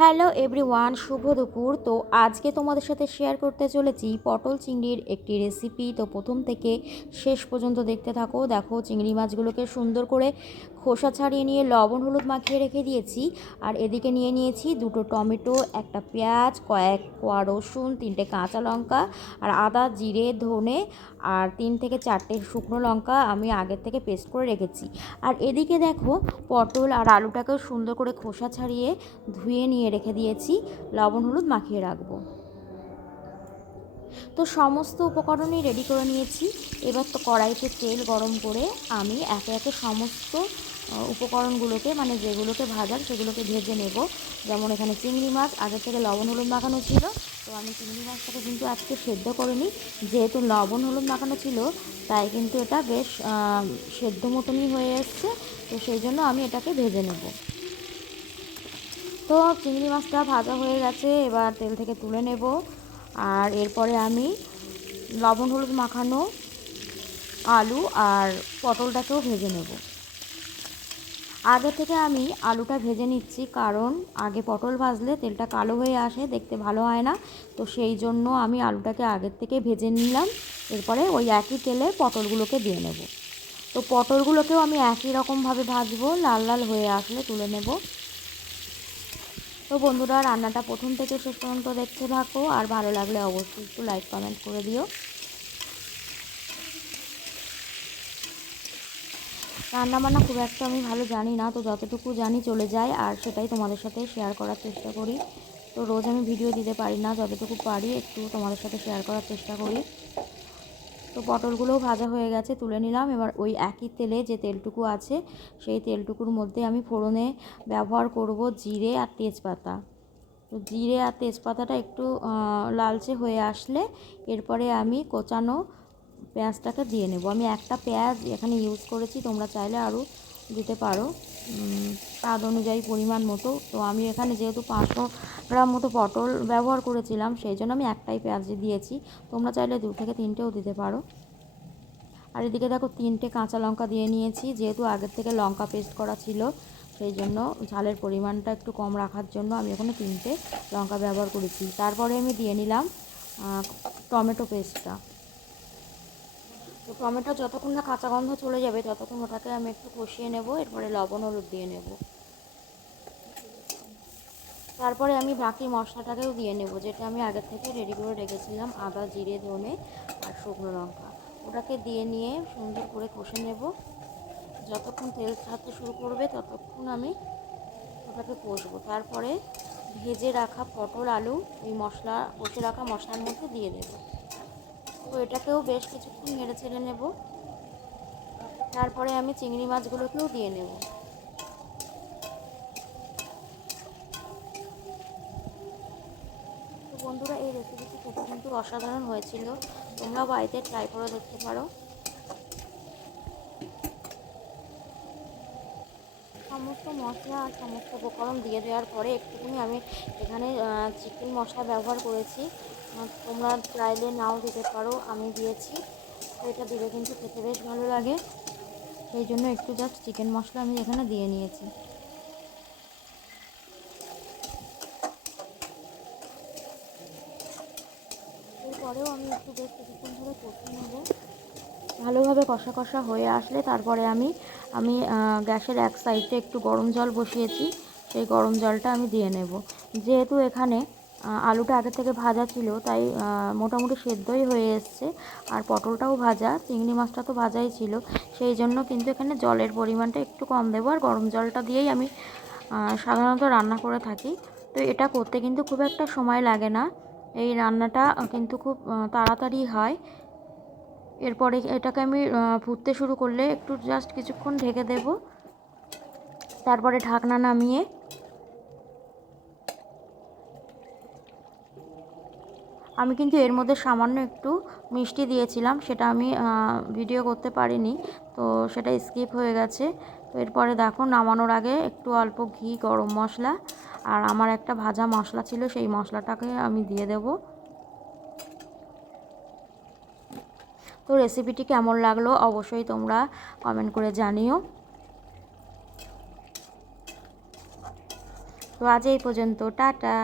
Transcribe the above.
Hello everyone, শুভ দুপুর। তো আজকে তোমাদের সাথে শেয়ার করতে চলেছি পটল চিংড়ির একটি রেসিপি। তো প্রথম থেকে শেষ পর্যন্ত দেখতে থাকো। দেখো, চিংড়ি মাছগুলোকে সুন্দর করে খোসা ছাড়িয়ে নিয়ে লবণ হলুদ মাখিয়ে রেখে দিয়েছি। আর এদিকে নিয়ে নিয়েছি দুটো টমেটো, একটা পেঁয়াজ, কয়েক কোয়া রসুন, তিনটে কাঁচা লঙ্কা, আর আদা, জিরে, ধনে আর 3 থেকে 4টে শুকনো লঙ্কা আমি আগের থেকে পেস্ট করে রেখেছি। আর এদিকে দেখো, পটল আর আলুটাকেও সুন্দর করে খোসা ছাড়িয়ে ধুয়ে নিয়ে রেখে দিয়েছি, লবণ হলুদ মাখিয়ে রাখবো। তো সমস্ত উপকরণই রেডি করে নিয়েছি। এবার তো কড়াইতে তেল গরম করে আমি একে একে সমস্ত উপকরণগুলোকে, মানে যেগুলোকে ভাজার সেগুলোকে ভেজে নেব। যেমন এখানে চিংড়ি মাছ আগে থেকে লবণ হলুদ মাখানো ছিল, তো আমি চিংড়ি মাছটাকে কিন্তু আজকে সেদ্ধ করে নিই। যেহেতু লবণ হলুদ মাখানো ছিল, তাই কিন্তু এটা বেশ সেদ্ধ মতনই হয়ে এসছে। তো সেই জন্য আমি এটাকে ভেজে নেব। তো চিংড়ি মাছটা ভাজা হয়ে গেছে, এবার তেল থেকে তুলে নেব। আর এরপরে আমি লবণ হলুদ মাখানো আলু আর পটলটাকেও ভেজে নেব। আগে থেকে আমি আলুটা ভেজে নিচ্ছি, কারণ আগে পটল ভাজলে তেলটা কালো হয়ে আসে, দেখতে ভালো হয় না। তো সেই জন্য আমি আলুটাকে আগের থেকে ভেজে নিলাম। এরপরে ওই একই তেলে পটলগুলোকে দিয়ে নেব। তো পটলগুলোকেও আমি একই রকমভাবে ভাজবো, লাল লাল হয়ে আসলে তুলে নেব। তো বন্ধুরা, রান্নাটা প্রথম থেকে শেষ পর্যন্ত দেখতে থাকো, আর ভালো লাগলে অবশ্যই একটু লাইক কমেন্ট করে দিও। রান্নাবান্না খুব একটা আমি ভালো জানি না, তো যতটুকু জানি চলে যায়, আর সেটাই তোমাদের সাথে শেয়ার করার চেষ্টা করি। তো রোজ আমি ভিডিও দিতে পারি না, যতটুকু পারি একটু তোমাদের সাথে শেয়ার করার চেষ্টা করি। তো পটলগুলোও ভাজা হয়ে গেছে, তুলে নিলাম। এবার ওই একই তেলে যে তেলটুকু আছে, সেই তেলটুকুর মধ্যে আমি ফোড়নে ব্যবহার করব জিরে আর তেজপাতা। তো জিরে আর তেজপাতাটা একটু লালচে হয়ে আসলে এরপরে আমি কোচানো পেঁয়াজটাকে দিয়ে নেব। আমি একটা পেঁয়াজ এখানে ইউজ করেছি, তোমরা চাইলে আরও দিতে পারো স্বাদ অনুযায়ী পরিমাণ মতো। তো আমি এখানে যেহেতু 500 গ্রাম মতো পটল ব্যবহার করেছিলাম, সেই জন্য আমি একটাই পেঁয়াজ দিয়েছি। তোমরা চাইলে 2 থেকে 3টেও দিতে পারো। আর এদিকে দেখো, 3টে কাঁচা লঙ্কা দিয়ে নিয়েছি। যেহেতু আগের থেকে লঙ্কা পেস্ট করা ছিল, সেই জন্য ঝালের পরিমাণটা একটু কম রাখার জন্য আমি এখানে 3টে লঙ্কা ব্যবহার করেছি। তারপরে আমি দিয়ে নিলাম টমেটো পেস্টটা। তো টমেটো যতক্ষণ না কাঁচা গন্ধ চলে যাবে, ততক্ষণ ওটাকে আমি একটু কষিয়ে নেব। এরপরে লবণ হলুদ দিয়ে নেব। তারপরে আমি বাকি মশলাটাকেও দিয়ে নেব, যেটা আমি আগের থেকে রেডি করে রেখেছিলাম, আদা, জিরে, ধনে আর শুকনো লঙ্কা। ওটাকে দিয়ে নিয়ে সুন্দর করে কষে নেব। যতক্ষণ তেল ছাড়তে শুরু করবে, ততক্ষণ আমি ওটাকে কষবো। তারপরে ভেজে রাখা পটল আলু ওই মশলা, কষে রাখা মশলার মধ্যে দিয়ে দেব। তো এটাকেও বেশ কিছুক্ষণ নেড়ে ছেড়ে নেব। তারপরে আমি চিংড়ি মাছগুলোকেও দিয়ে নেব। তো বন্ধুরা, এই রেসিপিটি খেতে কিন্তু অসাধারণ হয়েছিল। তোমরা বাড়িতে ট্রাই করে দেখতে পারো। সমস্ত মশলা আর সমস্ত উপকরণ দিয়ে দেওয়ার পরে একটুখানি আমি এখানে চিকেন মশলা ব্যবহার করেছি। তোমরা চাইলে নাও দিতে পারো, আমি দিয়েছি। তো এটা দিলে কিন্তু খেতে বেশ ভালো লাগে, সেই জন্য একটু জাস্ট চিকেন মশলা আমি এখানে দিয়ে নিয়েছি। এরপরেও আমি একটু বেশ কিছুক্ষণ ধরে কষে নেব। ভালোভাবে কষা কষা হয়ে আসলে তারপরে আমি গ্যাসের এক সাইডে একটু গরম জল বসিয়েছি, সেই গরম জলটা আমি দিয়ে নেব। যেহেতু এখানে আলুটা আগে থেকে ভাজা ছিল, তাই মোটামুটি সেদ্ধই হয়ে এসছে। আর পটলটাও ভাজা, চিংড়ি মাছটা তো ভাজাই ছিল, সেই জন্য কিন্তু এখানে জলের পরিমাণটা একটু কম দেবো। আর গরম জলটা দিয়েই আমি সাধারণত রান্না করে থাকি। তো এটা করতে কিন্তু খুব একটা সময় লাগে না, এই রান্নাটা কিন্তু খুব তাড়াতাড়ি হয়। এরপরে এটাকে আমি ফুটতে শুরু করলে একটু জাস্ট কিছুক্ষণ ঢেকে দেব। তারপরে ঢাকনা নামিয়ে আমি কিন্তু এর মধ্যে সামান্য একটু মিষ্টি দিয়েছিলাম, সেটা আমি ভিডিও করতে পারিনি, তো সেটা স্কিপ হয়ে গেছে। তো এরপরে দেখো, নামানোর আগে একটু অল্প ঘি, গরম মশলা আর আমার একটা ভাজা মশলা ছিল, সেই মশলাটাকে আমি দিয়ে দেব। তো রেসিপিটি কেমন লাগলো অবশ্যই তোমরা কমেন্ট করে জানিও। তো তো আজ এই পর্যন্ত, টাটা।